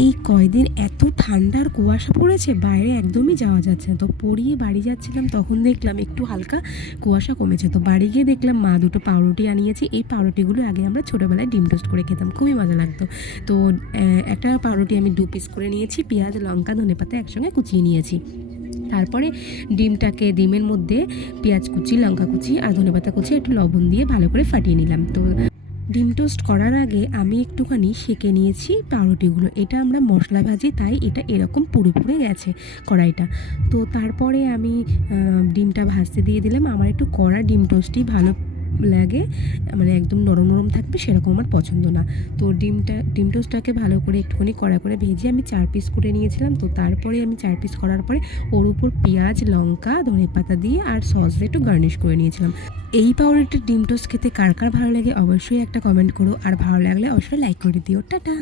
এই কয়দিন এত ঠান্ডার কুয়াশা পড়েছে, বাইরে একদমই যাওয়া যাচ্ছে না। তো পড়িয়ে বাড়ি যাচ্ছিলাম, তখন দেখলাম একটু হালকা কুয়াশা কমেছে। তো বাড়ি গিয়ে দেখলাম মা দুটো পাউরুটি আনিয়েছে। এই পাউরুটিগুলো আগে আমরা ছোটোবেলায় ডিম টোস্ট করে খেতাম, খুবই মজা লাগতো। তো একটা পাউরুটি আমি 2 পিস করে নিয়েছি, পেঁয়াজ লঙ্কা ধনেপাতা একসঙ্গে কুচিয়ে নিয়েছি। তারপরে ডিমের মধ্যে পেঁয়াজ কুচি, লঙ্কা কুচি আর ধনেপাতা কুচি একটু লবণ দিয়ে ভালো করে ফাটিয়ে নিলাম। তো ডিম টোস্ট করার আগে আমি একটুখানি সেঁকে নিয়েছি পাউরুটিগুলো। এটা আমরা মশলা ভাজি, তাই এটা এরকম পুড়ে পুড়ে গেছে কড়াইটা। তো তারপরে আমি ডিমটা ভাজতে দিয়ে দিলাম। আমার একটু কড়া ডিম টোস্টই ভালো লাগে, মানে একদম নরম নরম থাকবে সেরকম আমার পছন্দ না। তো ডিম টোস্টটাকে ভালো করে একটুখানি কড়া করে ভেজে আমি 4 পিস করে নিয়েছিলাম। তো তারপরে আমি 4 পিস করার পরে ওর উপর পেঁয়াজ লঙ্কা ধনেপাতা দিয়ে আর সস দিয়ে একটু গার্নিশ করে নিয়েছিলাম। এই পাউরুটির ডিম টোস্ট খেতে কার কার ভালো লাগে অবশ্যই একটা কমেন্ট করো, আর ভালো লাগলে অবশ্যই লাইক করে দিও। টাটা।